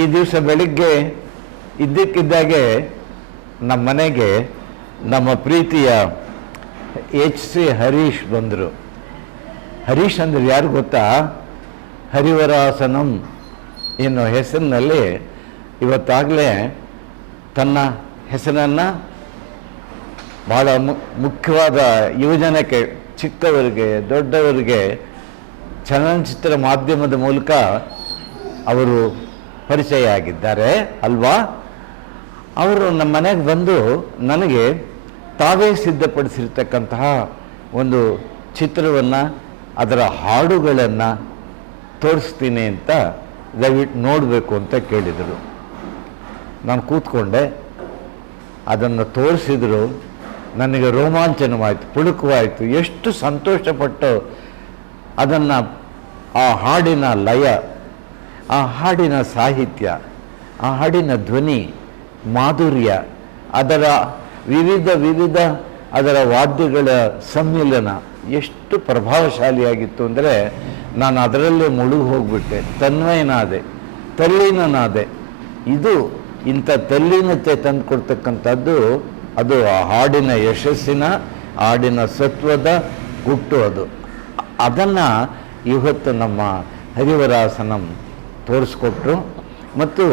ಈ ದಿವಸ ಬೆಳಿಗ್ಗೆ ಇದ್ದಕ್ಕಿದ್ದಾಗೆ ನಮ್ಮ ಮನೆಗೆ ನಮ್ಮ ಪ್ರೀತಿಯ HC ಹರೀಶ್ ಬಂದರು. ಹರೀಶ್ ಅಂದರೆ ಯಾರು ಗೊತ್ತಾ? ಹರಿವರಾಸನಂ ಎನ್ನುವ ಹೆಸರಿನಲ್ಲಿ ಇವತ್ತಾಗಲೇ ತನ್ನ ಹೆಸರನ್ನು ಭಾಳ ಮುಖ್ಯವಾದ ಯುವಜನಕ್ಕೆ, ಚಿಕ್ಕವರಿಗೆ ದೊಡ್ಡವರಿಗೆ ಚಲನಚಿತ್ರ ಮಾಧ್ಯಮದ ಮೂಲಕ ಅವರು ಪರಿಚಯ ಆಗಿದ್ದಾರೆ ಅಲ್ವಾ? ಅವರು ನಮ್ಮ ಮನೆಗೆ ಬಂದು ನನಗೆ ತಾವೇ ಸಿದ್ಧಪಡಿಸಿರ್ತಕ್ಕಂತಹ ಒಂದು ಚಿತ್ರವನ್ನು, ಅದರ ಹಾಡುಗಳನ್ನು ತೋರಿಸ್ತೀನಿ ಅಂತ ದಯವಿಟ್ಟು ನೋಡಬೇಕು ಅಂತ ಕೇಳಿದರು. ನಾನು ಕೂತ್ಕೊಂಡೆ, ಅದನ್ನು ತೋರಿಸಿದ್ರು. ನನಗೆ ರೋಮಾಂಚನವಾಯಿತು, ಪುಳುಕವಾಯಿತು. ಎಷ್ಟು ಸಂತೋಷಪಟ್ಟು ಅದನ್ನು, ಆ ಹಾಡಿನ ಲಯ, ಆ ಹಾಡಿನ ಸಾಹಿತ್ಯ, ಆ ಹಾಡಿನ ಧ್ವನಿ ಮಾಧುರ್ಯ, ಅದರ ವಿವಿಧ ಅದರ ವಾದ್ಯಗಳ ಸಮ್ಮಿಲನ ಎಷ್ಟು ಪ್ರಭಾವಶಾಲಿಯಾಗಿತ್ತು ಅಂದರೆ ನಾನು ಅದರಲ್ಲೇ ಮುಳುಗಿ ಹೋಗ್ಬಿಟ್ಟೆ, ತನ್ಮಯನಾದೆ, ತಲ್ಲೀನನಾದೆ. ಇದು ಇಂಥ ತಲ್ಲೀನತೆ ತಂದುಕೊಡ್ತಕ್ಕಂಥದ್ದು ಅದು ಆ ಹಾಡಿನ ಯಶಸ್ಸಿನ, ಹಾಡಿನ ಸತ್ವದ ಗುಟ್ಟು. ಅದನ್ನು ಇವತ್ತು ನಮ್ಮ ಹರಿವರಾಸನಂ ತೋರಿಸ್ಕೊಟ್ರು. ಮತ್ತು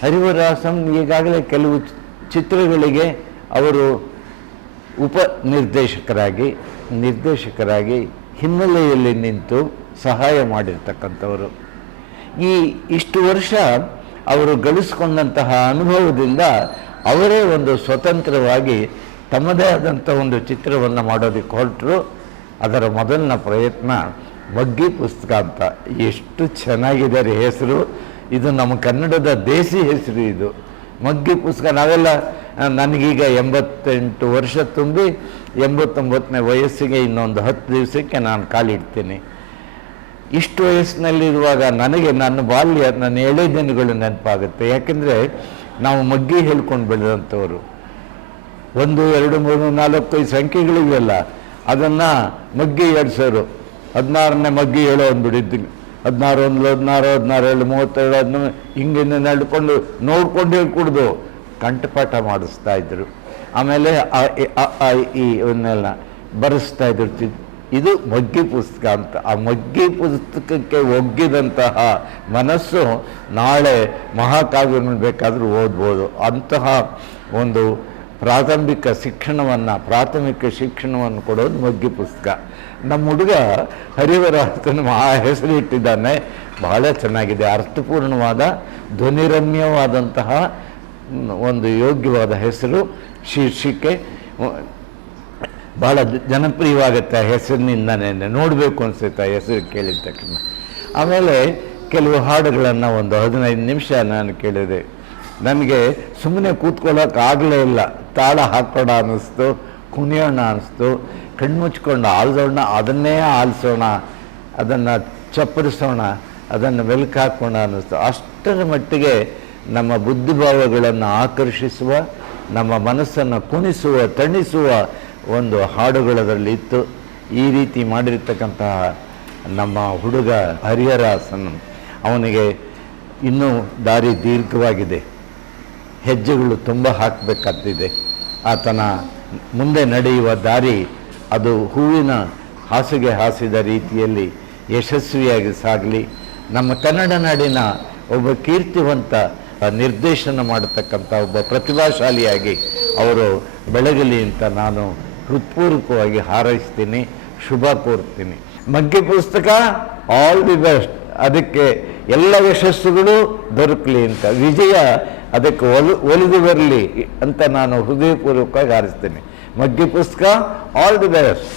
ಹರಿವರಾಸಂ ಈಗಾಗಲೇ ಕೆಲವು ಚಿತ್ರಗಳಿಗೆ ಅವರು ನಿರ್ದೇಶಕರಾಗಿ ಹಿನ್ನೆಲೆಯಲ್ಲಿ ನಿಂತು ಸಹಾಯ ಮಾಡಿರ್ತಕ್ಕಂಥವರು. ಇಷ್ಟು ವರ್ಷ ಅವರು ಗಳಿಸ್ಕೊಂಡಂತಹ ಅನುಭವದಿಂದ ಅವರೇ ಒಂದು ಸ್ವತಂತ್ರವಾಗಿ ತಮ್ಮದೇ ಆದಂಥ ಒಂದು ಚಿತ್ರವನ್ನು ಮಾಡೋದಕ್ಕೆ ಹೊರಟರು. ಅದರ ಮೊದಲನ ಪ್ರಯತ್ನ ಮಗ್ಗಿ ಪುಸ್ತಕ ಅಂತ. ಎಷ್ಟು ಚೆನ್ನಾಗಿದೆ ರೀ ಹೆಸರು. ಇದು ನಮ್ಮ ಕನ್ನಡದ ದೇಸಿ ಹೆಸರು ಇದು, ಮಗ್ಗಿ ಪುಸ್ತಕ. ನಾವೆಲ್ಲ, ನನಗೀಗ 88 ವರ್ಷ ತುಂಬಿ 89ನೇ ವಯಸ್ಸಿಗೆ ಇನ್ನೊಂದು 10 ದಿವಸಕ್ಕೆ ನಾನು ಕಾಲಿಡ್ತೀನಿ. ಇಷ್ಟು ವಯಸ್ಸಿನಲ್ಲಿರುವಾಗ ನನಗೆ ನನ್ನ ಬಾಲ್ಯ, ನನ್ನ ಎಳೆ ದಿನಗಳು ನೆನಪಾಗುತ್ತೆ. ಯಾಕೆಂದರೆ ನಾವು ಮಗ್ಗಿ ಹೇಳ್ಕೊಂಡು ಬೆಳೆದಂಥವ್ರು. 1 2 3 4 5 ಸಂಖ್ಯೆಗಳಿವೆಲ್ಲ, ಅದನ್ನು ಮಗ್ಗಿ ಎಡ್ಸೋರು. 16ನೇ ಮಗ್ಗಿ ಹೇಳೋ ಅಂದ್ಬಿಟ್ಟಿದ್ದೀನಿ. 16 1 16 16 7 32 19 ಹಿಂಗೆ ನಡ್ಕೊಂಡು ನೋಡ್ಕೊಂಡು ಹೇಳ್ಕೊಡ್ದು ಕಂಠಪಾಠ ಮಾಡಿಸ್ತಾ ಇದ್ರು. ಆಮೇಲೆ ಇವನ್ನೆಲ್ಲ ಬರೆಸ್ತಾ ಇದ್ರು. ಇದು ಮಗ್ಗಿ ಪುಸ್ತಕ ಅಂತ. ಆ ಮಗ್ಗಿ ಪುಸ್ತಕಕ್ಕೆ ಒಗ್ಗಿದಂತಹ ಮನಸ್ಸು ನಾಳೆ ಮಹಾಕಾವ್ಯವನ್ನು ಬೇಕಾದರೂ ಓದ್ಬೋದು. ಅಂತಹ ಒಂದು ಪ್ರಾಥಮಿಕ ಶಿಕ್ಷಣವನ್ನು ಕೊಡೋದು ಮಗ್ಗಿ ಪುಸ್ತಕ. ನಮ್ಮ ಹುಡುಗ ಹರಿವರಾಸನ ಆ ಹೆಸರು ಇಟ್ಟಿದ್ದಾನೆ. ಬಹಳ ಚೆನ್ನಾಗಿದೆ, ಅರ್ಥಪೂರ್ಣವಾದ, ಧ್ವನಿರಮ್ಯವಾದಂತಹ ಒಂದು ಯೋಗ್ಯವಾದ ಹೆಸರು, ಶೀರ್ಷಿಕೆ. ಭಾಳ ಜನಪ್ರಿಯವಾಗುತ್ತೆ ಆ ಹೆಸರಿನಿಂದನೇ. ನೋಡಬೇಕು ಅನಿಸುತ್ತೆ ಆ ಹೆಸರು ಕೇಳಿದ ತಕ್ಷಣ. ಆಮೇಲೆ ಕೆಲವು ಹಾಡುಗಳನ್ನು ಒಂದು 15 ನಿಮಿಷ ನಾನು ಕೇಳಿದೆ. ನನಗೆ ಸುಮ್ಮನೆ ಕೂತ್ಕೊಳ್ಳೋಕೆ ಆಗಲೇ ಇಲ್ಲ. ತಾಳ ಹಾಕೋಣ ಅನ್ನಿಸ್ತು, ಕುಣಿಯೋಣ ಅನ್ನಿಸ್ತು. ಕಣ್ಮುಚ್ಕೊಂಡು ಆಲ್ಸೋಣ, ಅದನ್ನೇ ಆಲಿಸೋಣ, ಅದನ್ನು ಚಪ್ಪರಿಸೋಣ, ಅದನ್ನು ಮೆಲುಕು ಹಾಕೋಣ ಅನ್ನಿಸ್ತು. ಅಷ್ಟರ ಮಟ್ಟಿಗೆ ನಮ್ಮ ಬುದ್ಧಿಭಾವಗಳನ್ನು ಆಕರ್ಷಿಸುವ, ನಮ್ಮ ಮನಸ್ಸನ್ನು ಕುಣಿಸುವ, ತಣಿಸುವ ಒಂದು ಹಾಡುಗಳದರಲ್ಲಿತ್ತು. ಈ ರೀತಿ ಮಾಡಿರ್ತಕ್ಕಂತಹ ನಮ್ಮ ಹುಡುಗ ಹರಿವರಾಸನ್, ಅವನಿಗೆ ಇನ್ನೂ ದಾರಿ ದೀರ್ಘವಾಗಿದೆ, ಹೆಜ್ಜೆಗಳು ತುಂಬ ಹಾಕಬೇಕಾಗ್ತಿದೆ. ಆತನ ಮುಂದೆ ನಡೆಯುವ ದಾರಿ ಅದು ಹೂವಿನ ಹಾಸಿಗೆ ಹಾಸಿದ ರೀತಿಯಲ್ಲಿ ಯಶಸ್ವಿಯಾಗಿ ಸಾಗಲಿ. ನಮ್ಮ ಕನ್ನಡ ನಾಡಿನ ಒಬ್ಬ ಕೀರ್ತಿವಂತ ನಿರ್ದೇಶನ ಮಾಡತಕ್ಕಂಥ ಒಬ್ಬ ಪ್ರತಿಭಾಶಾಲಿಯಾಗಿ ಅವರು ಬೆಳಗಲಿ ಅಂತ ನಾನು ಹೃತ್ಪೂರ್ವಕವಾಗಿ ಹಾರೈಸ್ತೀನಿ, ಶುಭ ಕೋರ್ತೀನಿ. ಮಗ್ಗಿ ಪುಸ್ತಕ ಆಲ್ ದಿ ಬೆಸ್ಟ್, ಅದಕ್ಕೆ ಎಲ್ಲ ಯಶಸ್ಸುಗಳು ದೊರಕಲಿ ಅಂತ, ವಿಜಯ ಅದಕ್ಕೆ ಒಲಿದು ಬರಲಿ ಅಂತ ನಾನು ಹೃದಯಪೂರ್ವಕವಾಗಿ ಹಾರೈಸ್ತೀನಿ. ಮಗ್ಗಿ ಪುಸ್ತಕ ಆಲ್ ದಿ ಬೆಸ್ಟ್.